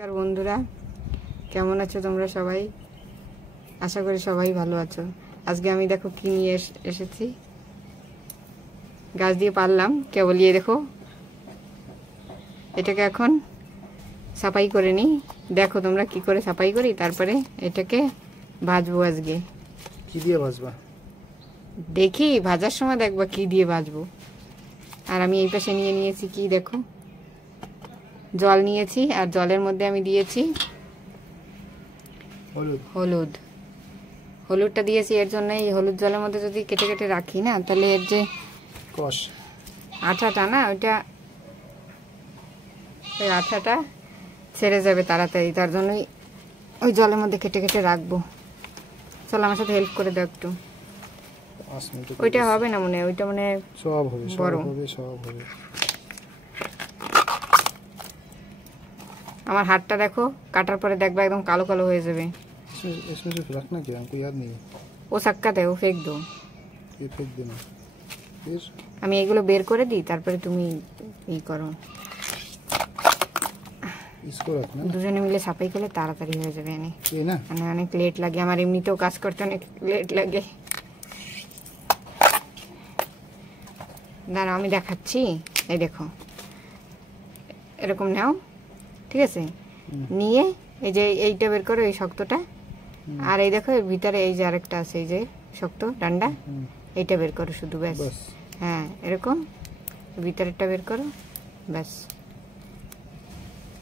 নমস্কার বন্ধুরা, কেমন আছো তোমরা সবাই? আশা করি সবাই ভালো আছো। আজকে আমি দেখো কি নিয়ে এসেছি। গাছ দিয়ে পারলাম কেবল, ইয়ে দেখো, এটাকে এখন সাফাই করে নিই। দেখো তোমরা কি করে সাফাই করি, তারপরে এটাকে ভাজবো। আজকে কি দিয়ে ভাজবা? দেখি ভাজার সময় দেখবা কি দিয়ে ভাজবো। আর আমি এই পাশে নিয়ে নিয়েছি কি দেখো, জল নিয়েছি, আর জলের মধ্যে আমি দিয়েছি হলুদ। হলুদটা দিয়েছি এর জন্য, এই হলুদ জলের মধ্যে যদি কেটে কেটে রাখি না, তাহলে এর যে কষ আঠাটা না, ওই আঠাটা ছেড়ে যাবে তাড়াতাড়ি। তার জন্যই ওই জলের মধ্যে কেটে কেটে রাখবো। চল আমার সাথে হেল্প করে দাও একটু। ওইটা হবে না মনে হয়, ওইটা মনে হয় সব হবে, বড় সব হবে। আমার হাতটা দেখো, কাটার পরে দেখবা একদম কালো কালো হয়ে যাবে। इसमें से रखना क्या, हमको याद नहीं है। ও সাক্কা দেও, ফেক দো। ये फेंक देना। फिर আমি এগুলো বের করে দিই, তারপরে তুমি ই করো। इसको रखना, দুজনে মিলে সাফাই করলে তাড়াতাড়ি হয়ে যাবে। ये ना, মানে অনেক লেট লাগে, আমার এমনিতেও কাজ করতে অনেক লেট লাগে। দাঁড়াও আমি দেখাচ্ছি। এই দেখো, এরকম নাও, ঠিক আছে? নিয়ে এই যে এইটা বের করো, এই শক্তটা। আর এই দেখো এর ভিতরে এই যে আরেকটা আছে, এই যে শক্ত ডান্ডা, এইটা বের করো শুধু, ব্যাস। হ্যাঁ, এরকম ভিতরেরটা বের করো, ব্যাস।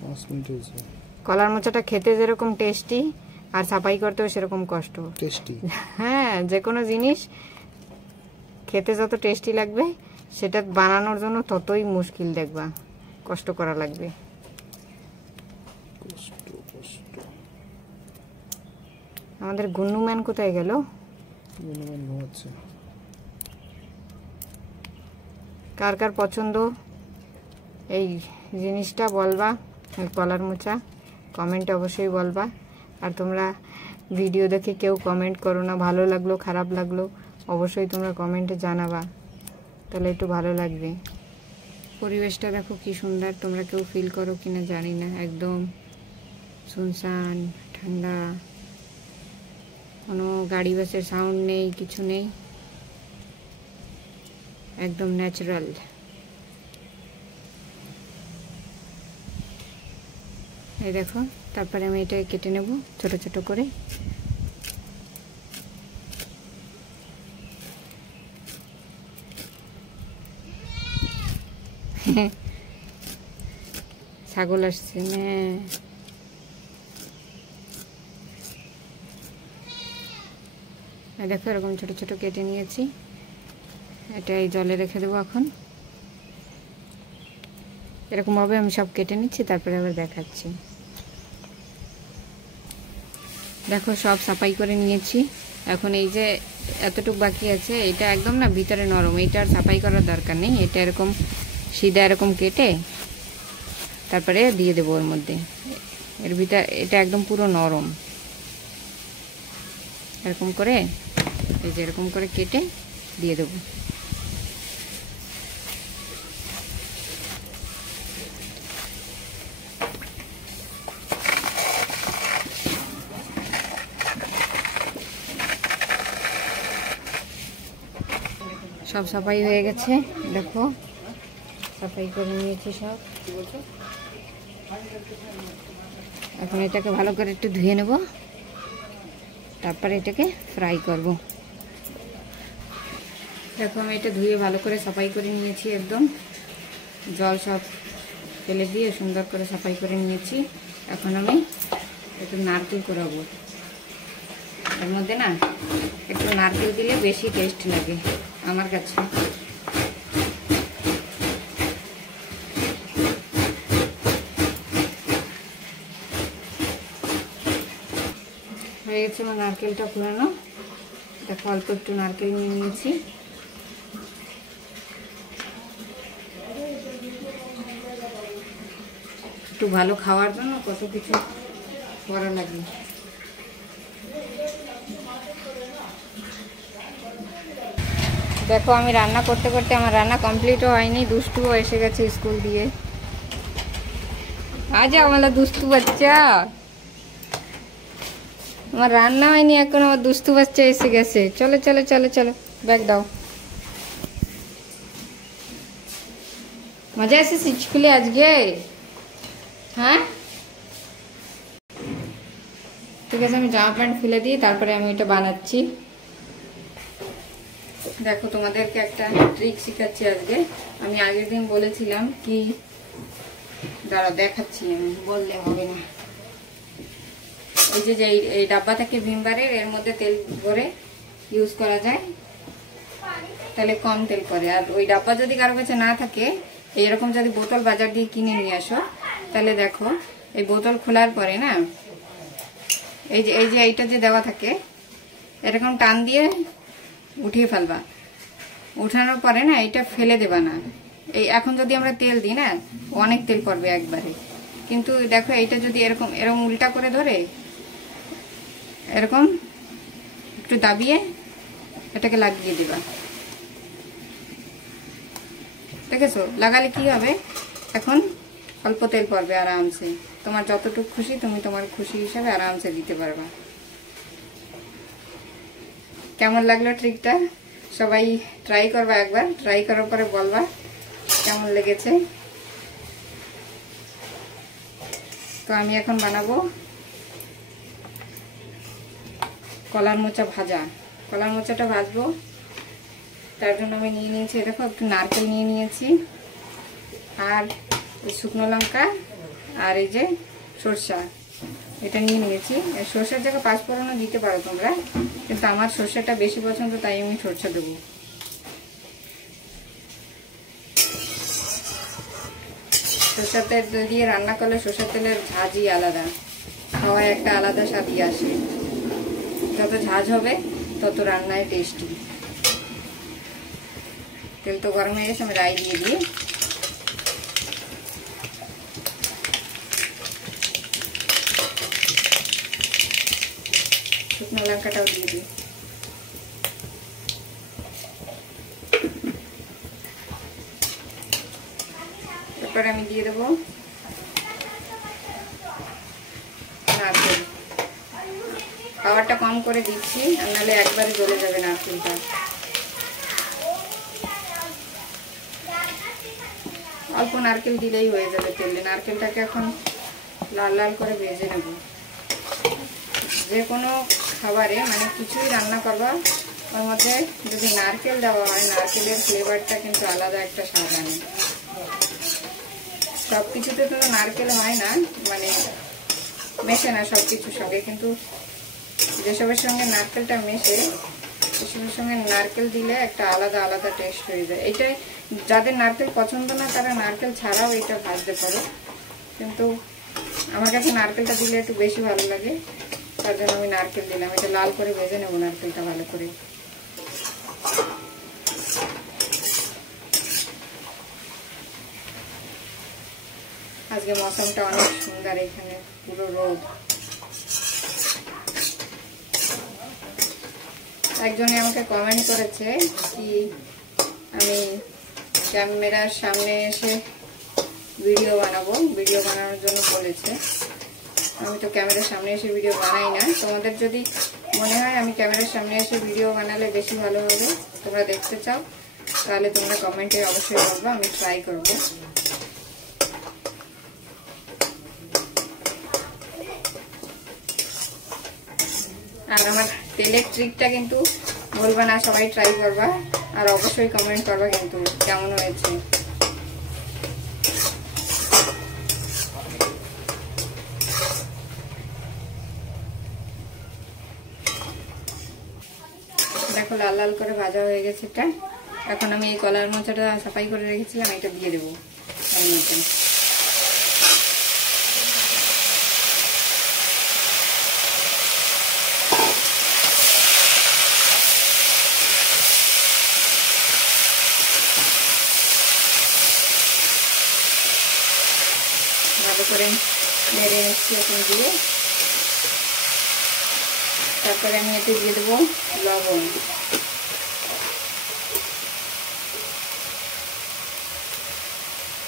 5 মিনিট হয়েছে। কলার মোচাটা খেতে যেরকম টেস্টি, আর সাফাই করতেও সেরকম কষ্ট। টেস্টি? হ্যাঁ, যে কোনো জিনিস খেতে যত টেস্টি লাগবে, সেটা বানানোর জন্য ততই মুশকিল, দেখবা কষ্ট করা লাগবে। আমাদের গুন্নুম্যান কোথায় গেল? গুন্নুম্যান ঘুমাচ্ছে। কার কার পছন্দ এই জিনিসটা বলবা, কলার মোচা, কমেন্টে অবশ্যই বলবা। আর তোমরা ভিডিও দেখে কেউ কমেন্ট করো না, ভালো লাগলো খারাপ লাগলো অবশ্যই তোমরা কমেন্টে জানাবা, তাহলে একটু ভালো লাগবে। পরিবেশটা দেখো কি সুন্দর, তোমরা কেউ ফিল করো কিনা জানি না। একদম শুনশান, ঠান্ডা, কোনো গাড়ি বাসের সাউন্ড নেই, কিছু নেই, একদম ন্যাচারাল। এই দেখো, তারপরে আমি এটা কেটে নেব ছোট ছোট করে। ছাগল আসছে না। দেখো এরকম ছোট ছোট কেটে নিয়েছি। এটা এই জলে রেখে দেবো এখন। এরকম ভাবে আমি সব কেটে নিচ্ছি, তারপরে আবার দেখাচ্ছি। দেখো সব সাফাই করে নিয়েছি। এখন এই যে এতটুকু বাকি আছে, এটা একদম না ভিতরে নরম, এটা আর সাফাই করার দরকার নেই। এটা এরকম সিধা এরকম কেটে তারপরে দিয়ে দেবো ওর মধ্যে। এর ভিতরে এটা একদম পুরো নরম। এরকম করে এই যে এরকম করে কেটে দিয়ে দেবো। সব সাফাই হয়ে গেছে, দেখো সাফাই করে নিয়েছি সব। এখন এটাকে ভালো করে একটু ধুয়ে নেব, তারপরে এটাকে ফ্রাই করব। দেখো আমি এটা ধুয়ে ভালো করে সাফাই করে নিয়েছি, একদম জল সব ফেলে দিয়ে সুন্দর করে সাফাই করে নিয়েছি। এখন আমি একটু নারকেল করাবো। এর মধ্যে না একটু নারকেল দিলে বেশি টেস্ট লাগে আমার কাছে। হয়ে গেছে আমার নারকেলটা কুড়ানো। দেখো অল্প একটু নারকেল নিয়ে নিয়েছি। একটু ভালো খাওয়ার জন্য কত কিছু করা লাগে। দেখো আমি রান্না করতে করতে আমার রান্না কমপ্লিটও হয়নি, দুষ্টুও এসে গেছে স্কুল দিয়ে। আজ আমার দুষ্টু বাচ্চা, আমার রান্না হয়নি এখন, আমার দুষ্টু বাচ্চা এসে গেছে। চলো চলো চলো চলো, ব্যাগ দাও। মজা এসেছে স্কুলে আজকে? হ্যাঁ ঠিক আছে, আমি জামা প্যান্ট খুলে দিই, তারপরে আমি এটা বানাচ্ছি। দেখো তোমাদেরকে একটা ট্রিক শিখাচ্ছি আজকে। আমি আগের দিন বলেছিলাম কি, দাঁড়া দেখাচ্ছি, আমি বললে হবে না। এই যে এই ডাব্বা থেকে ভিমবারের, এর মধ্যে তেল ভরে ইউজ করা যায়, তাহলে কম তেল পড়ে। আর ওই ডাব্বা যদি কারো কাছে না থাকে, এইরকম যদি বোতল বাজার দিয়ে কিনে নিয়ে আসো, তাহলে দেখো এই বোতল খোলার পরে না, এই যে এইটা যে দেওয়া থাকে, এরকম টান দিয়ে উঠিয়ে ফেলবা। উঠানোর পরে না এটা ফেলে দেবা না। এই এখন যদি আমরা তেল দিই না, অনেক তেল পড়বে একবারে। কিন্তু দেখো এইটা যদি এরকম এরকম উল্টা করে ধরে এরকম একটু দাবিয়ে এটাকে লাগিয়ে দেবা। দেখেছো লাগালে কি হবে, এখন অল্প তেল পড়বে আরামসে। তোমার যতটুকু খুশি তুমি তোমার খুশি হিসাবে আরামসে দিতে পারবা। কেমন লাগলো ট্রিকটা? সবাই ট্রাই করবা, একবার ট্রাই করার পরে বলবা কেমন লেগেছে। তো আমি এখন বানাবো কলার মোচা ভাজা। কলার মোচাটা ভাজবো, তার জন্য আমি নিয়ে নিয়েছি, দেখো একটু নারকেল নিয়ে নিয়েছি, আর শুকনো লঙ্কা, আর এই যে সরষা, এটা নিয়ে নিয়েছি। সরষার জায়গায় পাঁচফোড়নও দিতে পারো তোমরা, কিন্তু আমার সরষাটা বেশি পছন্দ, তাই আমি সরষা দেবো। সরষার তেল দিয়ে রান্না করলে সরষার তেলের ঝাঁজই আলাদা, খাওয়ায় একটা আলাদা স্বাদই আসে। যত ঝাঁজ হবে তত রান্নায় টেস্টি। তেল তো গরম হয়ে গেছে, আমি রাই দিয়ে দিই। শুকনো লঙ্কাটাও দিয়ে দিই। এরপরে আমি দিয়ে দেবো নারকেল। পাওয়ারটা কম করে দিচ্ছি, আর নাহলে একবারে জ্বলে যাবে নারকেলটা। অল্প নারকেল দিলেই হয়ে যাবে তেলে। নারকেলটাকে এখন লাল লাল করে ভেজে নেব। যে কোনো খাবারে মানে কিছুই রান্না করবা, ওর মধ্যে যদি নারকেল দেওয়া হয়, নারকেলের ফ্লেভারটা কিন্তু আলাদা একটা স্বাদ আনে। সব কিছুতে তো নারকেল হয় না, মানে মেশে না সব কিছুর সঙ্গে, কিন্তু যেসবের সঙ্গে নারকেলটা মেশে সেসবের সঙ্গে নারকেল দিলে একটা আলাদা আলাদা টেস্ট হয়ে যায়। এটাই যাদের নারকেল পছন্দ না, তারা নারকেল ছাড়াও এটা ভাজতে পারে, কিন্তু আমার কাছে নারকেলটা দিলে একটু বেশি ভালো লাগে, তার জন্য আমি নারকেল দিলাম। এটা লাল করে ভেজে নেবো নারকেলটা ভালো করে। আজকে মৌসুমটা অনেক সুন্দর, এখানে পুরো রোদ। একজনে আমাকে কমেন্ট করেছে কি আমি ক্যামেরার সামনে এসে ভিডিও বানাবো, ভিডিও বানানোর জন্য বলেছে। আমি তো ক্যামেরার সামনে এসে ভিডিও বানাই না। তোমাদের যদি মনে হয় আমি ক্যামেরার সামনে এসে ভিডিও বানালে বেশি ভালো হবে, তোমরা দেখতে চাও, তাহলে তোমরা কমেন্টে অবশ্যই বলবো, আমি ট্রাই করব। আর আমার তেলের ট্রিকটা কিন্তু বলবা না, সবাই ট্রাই করবা, আর অবশ্যই কমেন্ট করবা কিন্তু কেমন হয়েছে। দেখো লাল লাল করে ভাজা হয়ে গেছে এটা। এখন আমি এই কলার মোচাটা সাফাই করে রেখেছিলাম, এটা দিয়ে দেবো এর মধ্যে। ভালো করে নেড়ে নিচ্ছি এখন দিয়ে। তারপরে আমি এতে দিয়ে দেবো লবণ।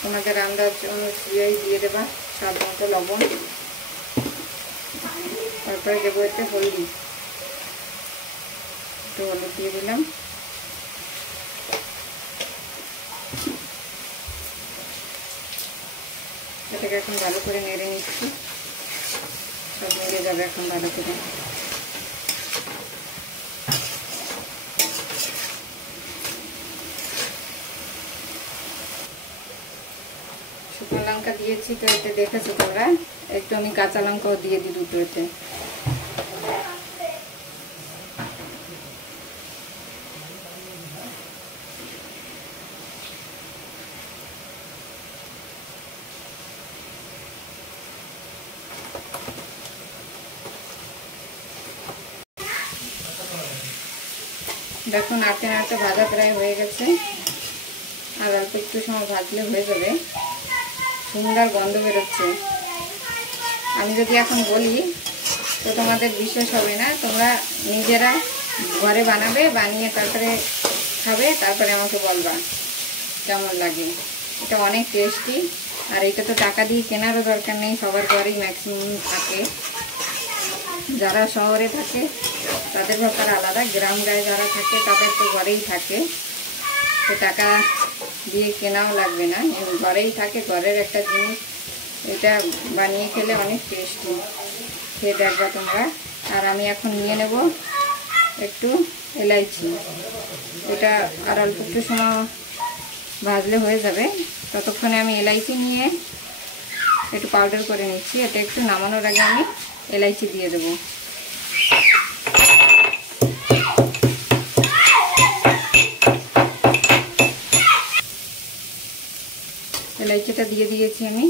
তোমাদের আন্দাজ অনুযায়ী দিয়ে দেবা। স্বাদ মতো লবণ, তারপরে দেবো এতে হলদি, একটু হলুদ দিয়ে দিলাম। এটাকে এখন ভালো করে নেড়ে নিচ্ছি, সব মিলে যাবে এখন ভালো করে। শুকনো লঙ্কা দিয়েছি তো এতে, দেখেছো তোমরা, একটু আমি কাঁচা লঙ্কাও দিয়ে দিই দুটো এতে। দেখুন নাড়তে নাড়তে ভাজা প্রায় হয়ে গেছে, আর অল্প একটু সময় ভাজলে হয়ে যাবে। সুন্দর গন্ধ বেরোচ্ছে। আমি যদি এখন বলি তো তোমাদের বিশ্বাস হবে না, তোমরা নিজেরা ঘরে বানাবে, বানিয়ে তারপরে খাবে, তারপরে আমাকে বলবা কেমন লাগে। এটা অনেক টেস্টি, আর এটা তো টাকা দিয়ে কেনারও দরকার নেই, সবার ঘরেই ম্যাক্সিমাম থাকে। যারা শহরে থাকে তাদের ব্যাপার আলাদা, গ্রাম গায়ে যারা থাকে তাদের তো ঘরেই থাকে, তো টাকা দিয়ে কেনাও লাগবে না, ঘরেই থাকে, ঘরের একটা জিনিস। এটা বানিয়ে খেলে অনেক টেস্টি, খেয়ে দেখবা তোমরা। আর আমি এখন নিয়ে নেব একটু এলাইচি, এটা আর অল্প একটু সময় ভাজলে হয়ে যাবে। ততক্ষণে আমি এলাইচি নিয়ে একটু পাউডার করে নিচ্ছি। এটা একটু নামানোর আগে আমি এলাইচি দিয়ে দেবো। এলাইচিটা দিয়ে দিয়েছি আমি।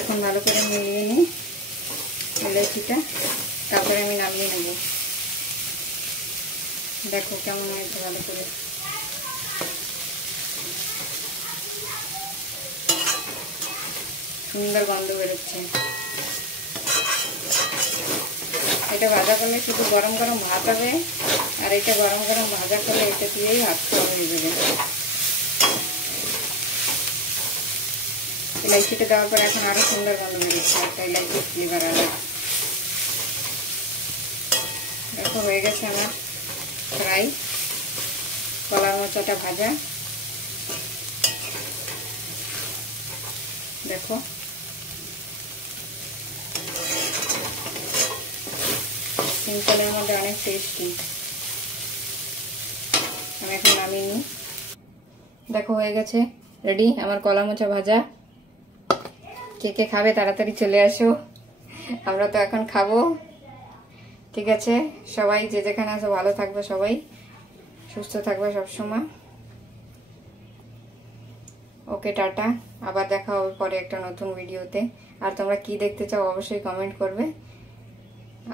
এখন ভালো করে মিলিয়ে নিই এলাইচিটা, তারপরে আমি নামিয়ে নেব। দেখো কেমন হয়েছে, ভালো করে সুন্দর গন্ধ বেরোচ্ছে। এটা ভাজা করলে শুধু গরম গরম ভাত হবে, আর এটা গরম গরম ভাজা করলে এটা দিয়েই ভাত খাওয়া হয়ে যাবে। ইলাইচিটা দেওয়ার পর এখন আরো সুন্দর গন্ধ বেরোচ্ছে, একটা ইলাইচির ফ্লেভার আলাদা। দেখো হয়ে গেছে আমার ফ্রাই কলার মোচাটা ভাজা। দেখো সিম্পলের মধ্যে অনেক টেস্টি। আমি এখন নামিয়ে নিই। দেখো হয়ে গেছে রেডি আমার কলা মোচা ভাজা। কে কে খাবে তাড়াতাড়ি চলে আসো, আমরা তো এখন খাবো। ঠিক আছে, সবাই যে যেখানে আছো ভালো থাকবে, সবাই সুস্থ থাকবে সবসময়। ওকে টাটা, আবার দেখা হবে পরে একটা নতুন ভিডিওতে। আর তোমরা কি দেখতে চাও অবশ্যই কমেন্ট করবে,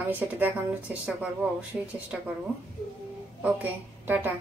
আমি সেটা দেখানোর চেষ্টা করব, অবশ্যই চেষ্টা করব। ওকে টাটা।